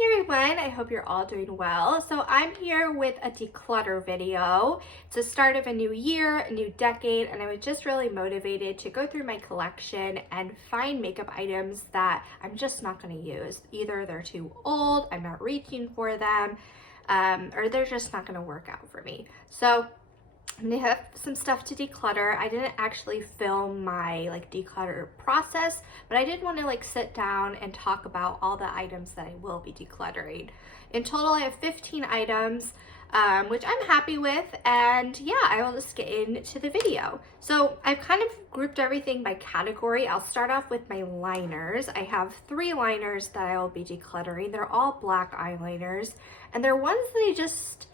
Hey everyone, I hope you're all doing well. So I'm here with a declutter video. It's the start of a new year, a new decade, and I was just really motivated to go through my collection and find makeup items that I'm just not going to use. Either they're too old, I'm not reaching for them, or they're just not going to work out for me. So I'm gonna have some stuff to declutter. I didn't actually film my declutter process, but I did want to sit down and talk about all the items that I will be decluttering. In total, I have 15 items, which I'm happy with, and yeah, I will just get into the video. So I've kind of grouped everything by category. I'll start off with my liners. I have 3 liners that I will be decluttering. They're all black eyeliners, and they're ones that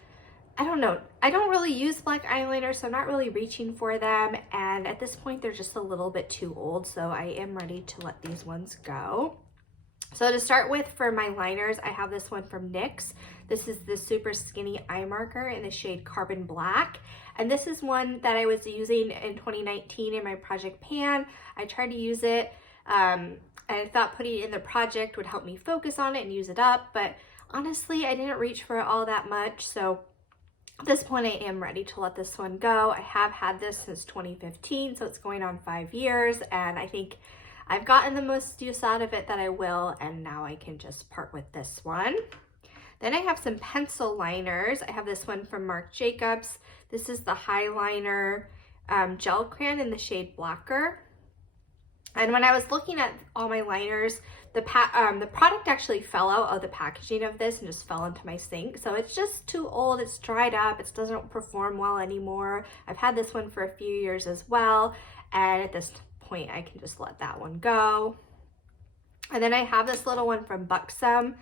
I don't know. I don't really use black eyeliner, so I'm not really reaching for them. And at this point, they're just a little bit too old, so I am ready to let these ones go. So to start with, for my liners, I have this one from NYX. This is the super skinny eye marker in the shade Carbon Black. And this is one that I was using in 2019 in my project pan. I tried to use it. I thought putting it in the project would help me focus on it and use it up. But honestly, I didn't reach for it all that much. So at this point, I am ready to let this one go. I have had this since 2015, so it's going on 5 years, and I think I've gotten the most use out of it that I will, and now I can just part with this one. Then I have some pencil liners. I have this one from Marc Jacobs. This is the Highliner gel crayon in the shade Blacquer. And when I was looking at all my liners, the product actually fell out of the packaging of this and just fell into my sink. So it's just too old, it's dried up, it doesn't perform well anymore. I've had this one for a few years as well. And at this point, I can just let that one go. And then I have this little one from Buxom.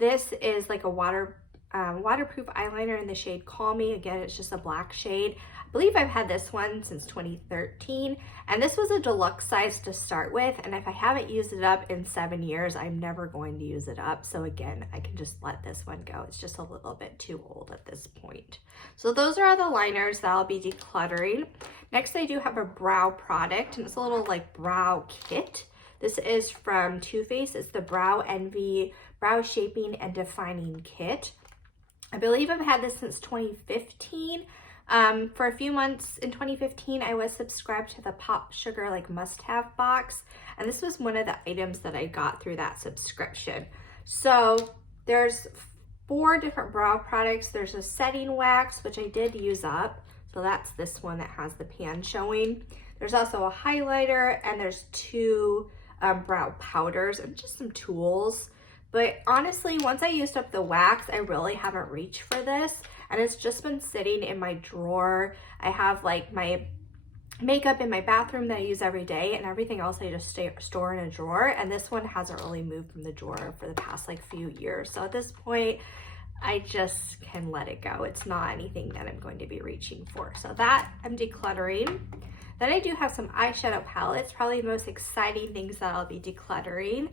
This is like a waterproof eyeliner in the shade Call Me. Again, it's just a black shade. I believe I've had this one since 2013, and this was a deluxe size to start with, and if I haven't used it up in 7 years, I'm never going to use it up. So again, I can just let this one go. It's just a little bit too old at this point. So those are all the liners that I'll be decluttering. Next, I do have a brow product, and it's a little brow kit. This is from Too Faced. It's the Brow Envy Brow Shaping and Defining Kit. I believe I've had this since 2015. For a few months in 2015, I was subscribed to the Pop Sugar must-have box, and this was one of the items that I got through that subscription. So there's 4 different brow products. There's a setting wax, which I did use up. So that's this one that has the pan showing. There's also a highlighter, and there's 2 brow powders and just some tools. But honestly, once I used up the wax, I really haven't reached for this, and it's just been sitting in my drawer. I have my makeup in my bathroom that I use every day, and everything else I just store in a drawer, and this one hasn't really moved from the drawer for the past few years. So at this point, I just can let it go. It's not anything that I'm going to be reaching for. So that I'm decluttering. Then I do have some eyeshadow palettes, probably the most exciting things that I'll be decluttering.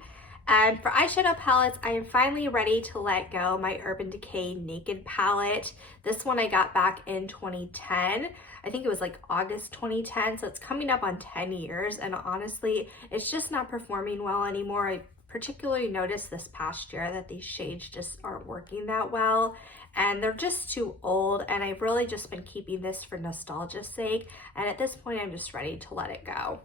And for eyeshadow palettes, I am finally ready to let go my Urban Decay Naked palette. This one I got back in 2010. I think it was August 2010, so it's coming up on 10 years. And honestly, it's just not performing well anymore. I particularly noticed this past year that these shades just aren't working that well. And they're just too old. And I've really just been keeping this for nostalgia's sake. And at this point, I'm just ready to let it go.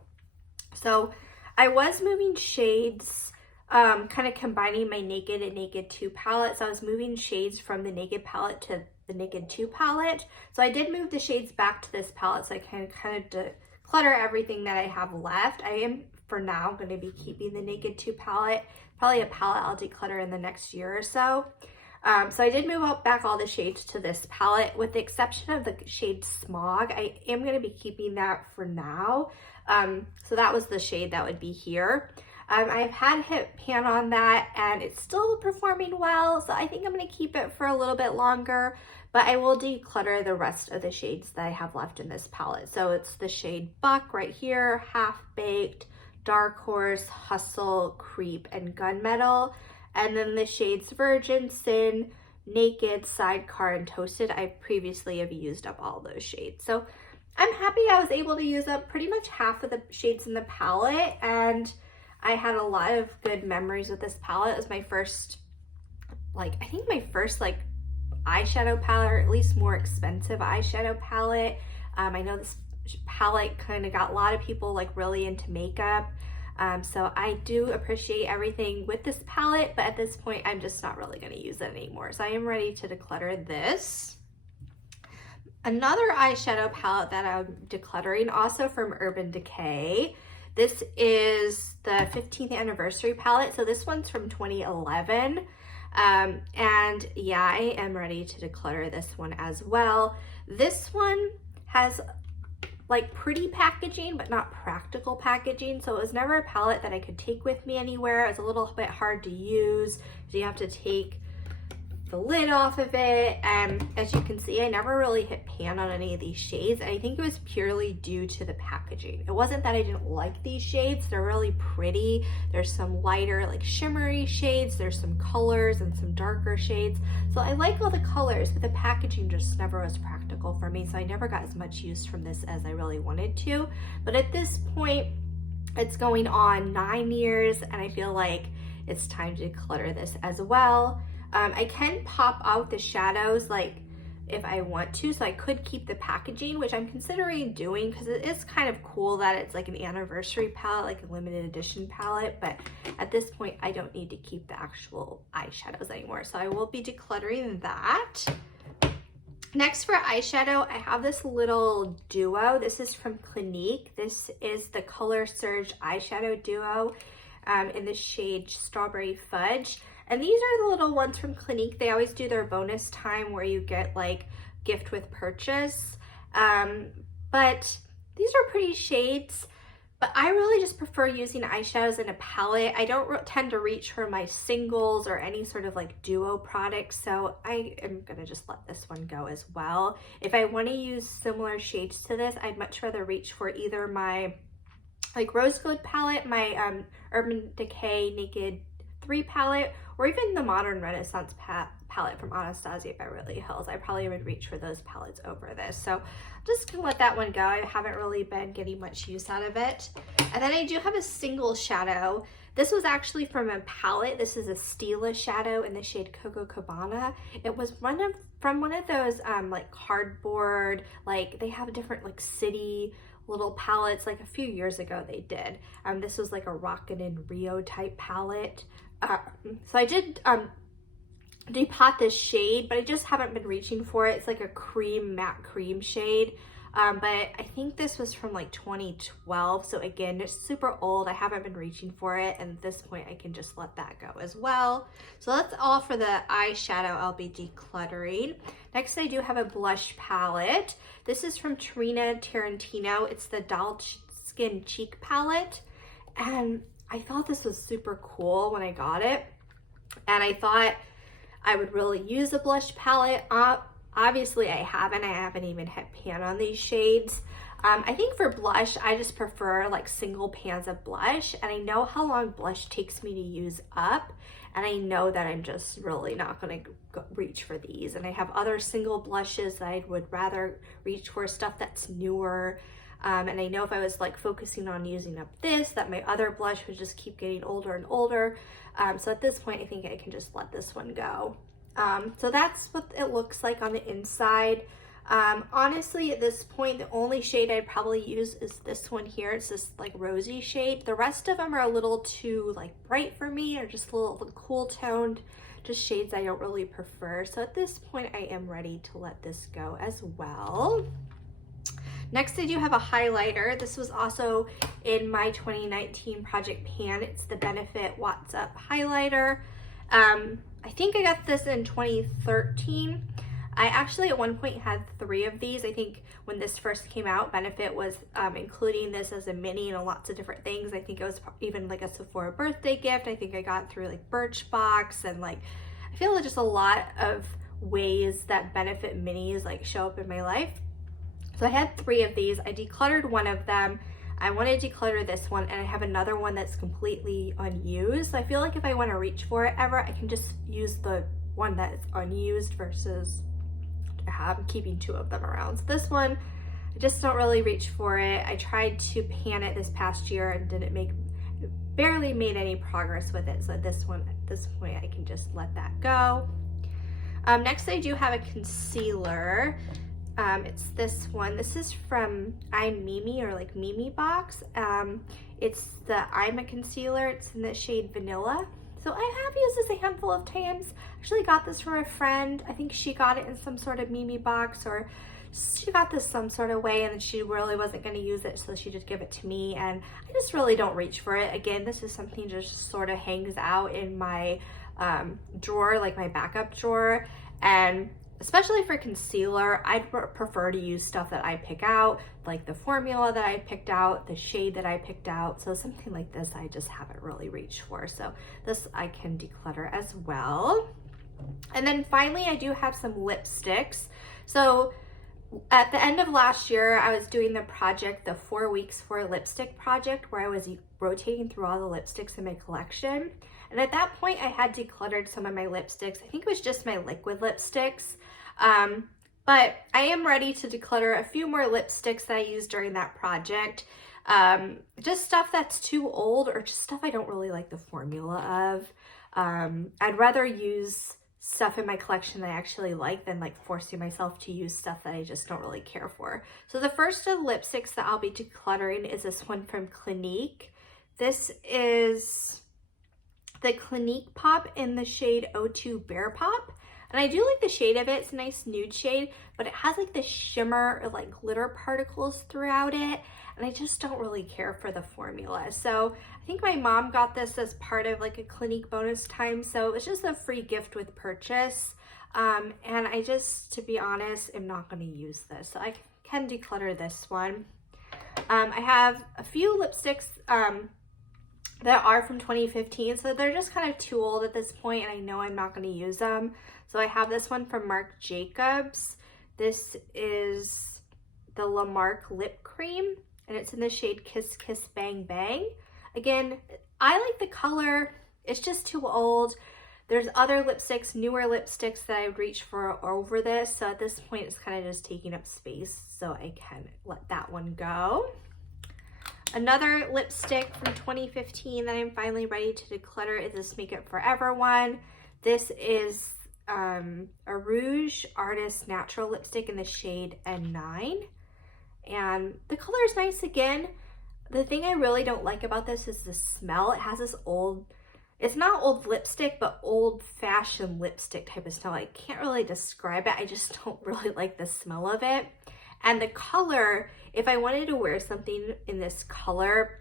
So I was moving shades, kind of combining my Naked and Naked 2 palettes. I was moving shades from the Naked palette to the Naked 2 palette. So I did move the shades back to this palette so I can kind of declutter everything that I have left. I am, for now, going to be keeping the Naked 2 palette. Probably a palette I'll declutter in the next year or so. So I did move back all the shades to this palette, with the exception of the shade Smog. I am going to be keeping that for now. So that was the shade that would be here. I've had hit pan on that, and it's still performing well, so I think I'm going to keep it for a little bit longer, but I will declutter the rest of the shades that I have left in this palette. So it's the shade Buck right here, Half Baked, Dark Horse, Hustle, Creep, and Gunmetal, and then the shades Virgin, Sin, Naked, Sidecar, and Toasted. I previously have used up all those shades. So I'm happy I was able to use up pretty much half of the shades in the palette, and I had a lot of good memories with this palette. It was my first like, I think my first like eyeshadow palette, or at least more expensive eyeshadow palette. I know this palette kind of got a lot of people like really into makeup. So I do appreciate everything with this palette, but at this point I'm just not really going to use it anymore. So I am ready to declutter this. Another eyeshadow palette that I'm decluttering, also from Urban Decay. This is the 15th anniversary palette. So this one's from 2011. And yeah, I am ready to declutter this one as well. This one has like pretty packaging, but not practical packaging. So it was never a palette that I could take with me anywhere. It's a little bit hard to use. So you have to take the lid off of it. And as you can see, I never really hit pan on any of these shades. And I think it was purely due to the packaging. It wasn't that I didn't like these shades. They're really pretty. There's some lighter, like shimmery shades. There's some colors and some darker shades. So I like all the colors, but the packaging just never was practical for me. So I never got as much use from this as I really wanted to. But at this point, it's going on 9 years, and I feel like it's time to declutter this as well. I can pop out the shadows like if I want to, so I could keep the packaging, which I'm considering doing because it is kind of cool that it's like an anniversary palette, like a limited edition palette, but at this point I don't need to keep the actual eyeshadows anymore, so I will be decluttering that. Next for eyeshadow, I have this little duo. This is from Clinique. This is the Color Surge eyeshadow duo in the shade Strawberry Fudge. And these are the little ones from Clinique. They always do their bonus time where you get like gift with purchase. But these are pretty shades, but I really just prefer using eyeshadows in a palette. I don't tend to reach for my singles or any sort of like duo products, so I am gonna just let this one go as well. If I want to use similar shades to this, I'd much rather reach for either my like rose gold palette, my Urban Decay Naked 3 palette, or even the Modern Renaissance palette from Anastasia Beverly Hills. I probably would reach for those palettes over this. So I'm just gonna let that one go. I haven't really been getting much use out of it. And then I do have a single shadow. This was actually from a palette. This is a Stila shadow in the shade Copacabana. It was from one of those like cardboard, like they have different like city little palettes, like a few years ago they did. This was like a Rockin' in Rio type palette. So I did depot this shade, but I just haven't been reaching for it. It's like a cream, matte cream shade. But I think this was from like 2012. So again, it's super old. I haven't been reaching for it. And at this point, I can just let that go as well. So that's all for the eyeshadow I'll be decluttering. Next, I do have a blush palette. This is from Tarantino. It's the Dollskin Cheek palette. And I thought this was super cool when I got it. And I thought I would really use a blush palette. Obviously I haven't even hit pan on these shades. I think for blush, I just prefer like single pans of blush, and I know how long blush takes me to use up, and I know that I'm just really not going to reach for these. And I have other single blushes that I would rather reach for, stuff that's newer. And I know if I was like focusing on using up this, that my other blush would just keep getting older and older. So at this point, I think I can just let this one go. So that's what it looks like on the inside. Honestly, at this point, the only shade I'd probably use is this one here. It's this like rosy shade. The rest of them are a little too like bright for me, or just a little cool toned, just shades I don't really prefer. So at this point, I am ready to let this go as well. Next, I do have a highlighter. This was also in my 2019 Project Pan. It's the Benefit What's Up highlighter. I think I got this in 2013. I actually at one point had 3 of these. I think when this first came out, Benefit was including this as a mini and lots of different things. I think it was even like a Sephora birthday gift. I think I got through like Birchbox, and like I feel like just a lot of ways that Benefit minis like show up in my life. So I had 3 of these. I decluttered one of them. I want to declutter this one, and I have another one that's completely unused. So I feel like if I want to reach for it ever, I can just use the one that is unused versus keeping 2 of them around. So this one, I just don't really reach for it. I tried to pan it this past year and didn't make barely made any progress with it. So at this point, I can just let that go. Next, I do have a concealer. It's this one. This is from Mimi or like Memebox. It's the I'm a concealer. It's in the shade Vanilla. So I have used this a handful of times. Actually got this from a friend. I think she got it in some sort of Memebox, or she got this some sort of way and she really wasn't going to use it, so she just gave it to me, and I just really don't reach for it. Again, this is something just sort of hangs out in my drawer, like my backup drawer, and especially for concealer, I'd prefer to use stuff that I pick out, like the formula that I picked out, the shade that I picked out. So something like this, I just haven't really reached for. So this I can declutter as well. And then finally, I do have some lipsticks. So at the end of last year, I was doing the project, the 4 weeks for lipstick project, where I was rotating through all the lipsticks in my collection. And at that point, I had decluttered some of my lipsticks. I think it was just my liquid lipsticks. But I am ready to declutter a few more lipsticks that I used during that project. Just stuff that's too old, or just stuff I don't really like the formula of. I'd rather use stuff in my collection that I actually like than like forcing myself to use stuff that I just don't really care for. So the first of the lipsticks that I'll be decluttering is this one from Clinique. This is the Clinique Pop in the shade O2 Bear Pop. And I do like the shade of it. It's a nice nude shade, but it has like the shimmer or like glitter particles throughout it. And I just don't really care for the formula. So I think my mom got this as part of like a Clinique bonus time. So it was just a free gift with purchase. And I just, to be honest, am not going to use this. So I can declutter this one. I have a few lipsticks that are from 2015. So they're just kind of too old at this point, and I know I'm not going to use them. So I have this one from Marc Jacobs. This is the La Marque Lip Cream, and it's in the shade Kiss Kiss Bang Bang. Again, I like the color. It's just too old. There's other lipsticks, newer lipsticks that I would reach for over this. So at this point, it's kind of just taking up space. So I can let that one go. Another lipstick from 2015 that I'm finally ready to declutter is this Make It Forever one. This is a Rouge Artist Natural lipstick in the shade N9. And the color is nice again. The thing I really don't like about this is the smell. It has this old, it's not old lipstick, but old-fashioned lipstick type of smell. I can't really describe it. I just don't really like the smell of it. And the color, if I wanted to wear something in this color,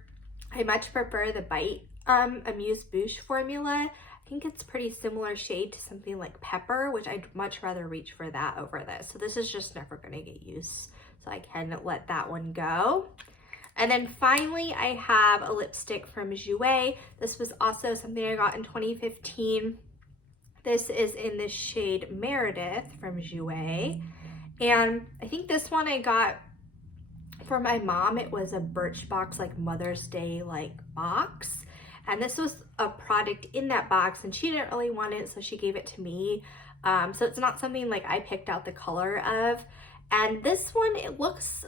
I much prefer the Bite Amuse Bouche formula. I think it's pretty similar shade to something like Pepper, which I'd much rather reach for that over this. So this is just never going to get used, so I can let that one go. And then finally, I have a lipstick from Jouer. This was also something I got in 2015. This is in the shade Meredith from Jouer. And I think this one I got for my mom. It was a Birchbox like Mother's Day like box. And this was a product in that box, and she didn't really want it, so she gave it to me. So it's not something like I picked out the color of. And this one, it looks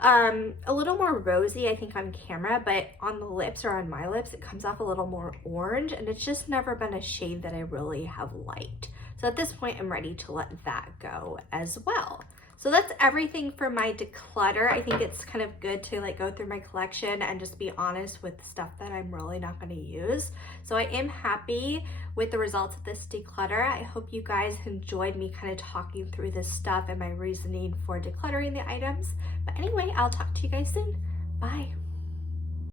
a little more rosy, I think, on camera, but on the lips, or on my lips, it comes off a little more orange, and it's just never been a shade that I really have liked. So at this point, I'm ready to let that go as well. So that's everything for my declutter. I think it's kind of good to like go through my collection and just be honest with stuff that I'm really not going to use. So I am happy with the results of this declutter. I hope you guys enjoyed me kind of talking through this stuff and my reasoning for decluttering the items. But anyway, I'll talk to you guys soon. Bye.